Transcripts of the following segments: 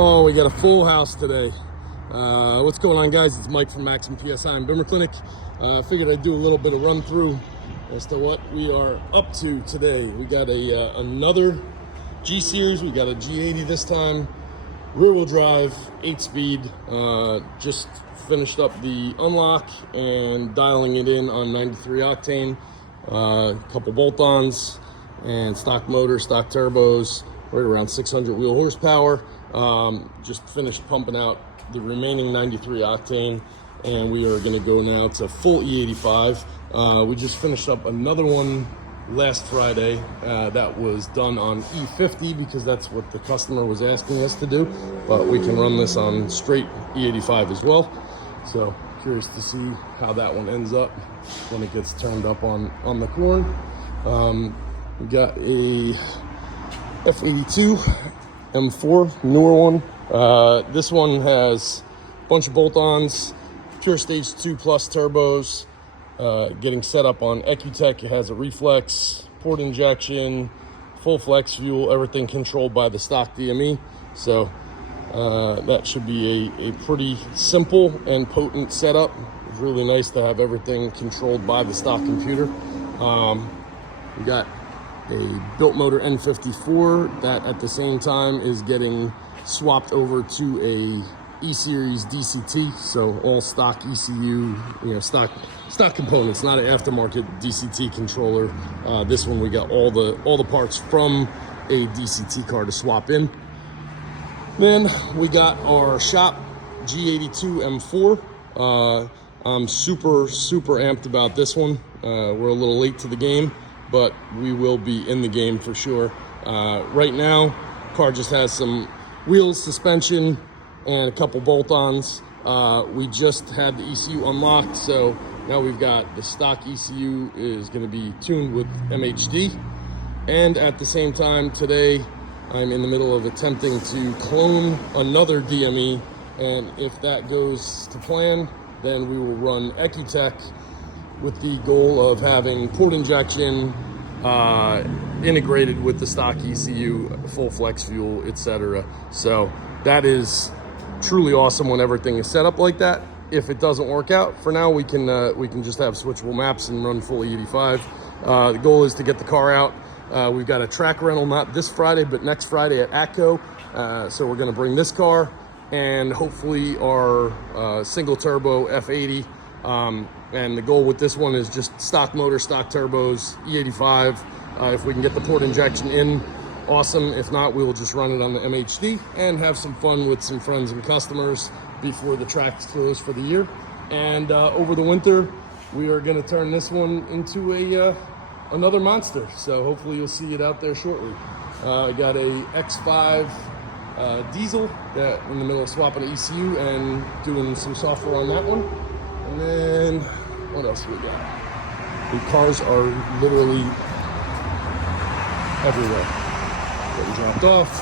Oh, we got a full house today. What's going on, guys? It's Mike from Maximum PSI and Bimmer Clinic. Figured I'd do a little bit of run through as to what we are up to today. We got another G Series. We got a G80 this time, rear wheel drive, 8-speed. Just finished up the unlock and dialing it in on 93 octane. A couple bolt-ons and stock motor, stock turbos, right around 600 wheel horsepower. Just finished pumping out the remaining 93 octane, and we are going to go now to full E85. We just finished up another one last Friday that was done on E50 because that's what the customer was asking us to do, but we can run this on straight E85 as well. So curious to see how that one ends up when it gets turned up on the corn. We got a F82 M4, newer one. This one has a bunch of bolt-ons, pure stage 2 plus turbos, getting set up on Ecutech. It has a reflex, port injection, full flex fuel, everything controlled by the stock DME. So that should be a pretty simple and potent setup. It's really nice to have everything controlled by the stock computer. We got a built motor N54 that at the same time is getting swapped over to a E-Series DCT, so all stock ECU, stock components, not an aftermarket DCT controller. This one we got all the parts from a DCT car to swap in. Then we got our shop G82 M4. I'm super amped about this one. We're a little late to the game, but we will be in the game for sure. Right now, car just has some wheels, suspension, and a couple bolt-ons. We just had the ECU unlocked, so now we've got the stock ECU is going to be tuned with MHD. And at the same time today, I'm in the middle of attempting to clone another DME, and if that goes to plan, then we will run Ecutech with the goal of having port injection integrated with the stock ECU, full flex fuel, etc. So that is truly awesome when everything is set up like that. If it doesn't work out, for now we can just have switchable maps and run full E85. The goal is to get the car out. We've got a track rental, not this Friday, but next Friday at ATCO. So we're going to bring this car and hopefully our single turbo F80. And the goal with this one is just stock motor, stock turbos, E85. If we can get the port injection in, awesome. If not, we will just run it on the MHD and have some fun with some friends and customers before the track's closed for the year. And over the winter, we are going to turn this one into another monster. So hopefully you'll see it out there shortly. I got a X5 diesel that in the middle of swapping an ECU and doing some software on that one. And then what else we got? The cars are literally everywhere. Getting dropped off,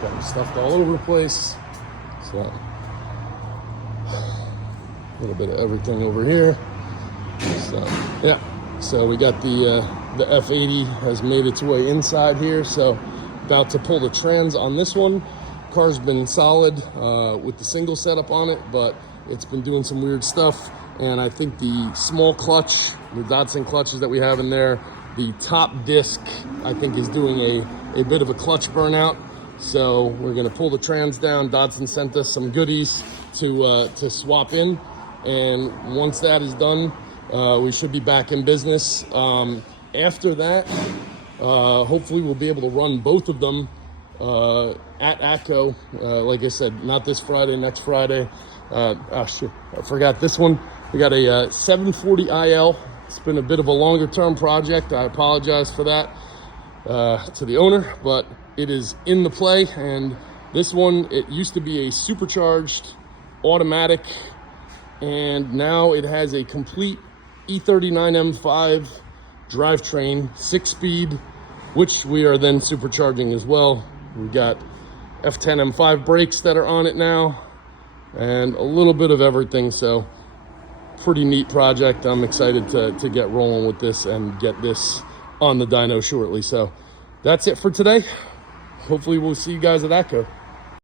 got them stuffed all over the place. So a little bit of everything over here. So yeah, so we got the F80 has made its way inside here. So about to pull the trans on this one. Car's been solid with the single setup on it, but it's been doing some weird stuff. And I think the small clutch, the Dodson clutches that we have in there, the top disc, I think is doing a bit of a clutch burnout. So we're gonna pull the trans down. Dodson sent us some goodies to swap in. And once that is done, we should be back in business. After that, hopefully we'll be able to run both of them at ATCO. Like I said, not this Friday, next Friday. Shit, I forgot this one. We got a 740 IL. It's been a bit of a longer term project. I apologize for that to the owner, but it is in the play. And this one, it used to be a supercharged automatic, and now it has a complete E39 M5 drivetrain, 6-speed, which we are then supercharging as well. We've got F10 M5 brakes that are on it now, and a little bit of everything. So pretty neat project. I'm excited to get rolling with this and get this on the dyno shortly. So that's it for today. Hopefully we'll see you guys at ATCO.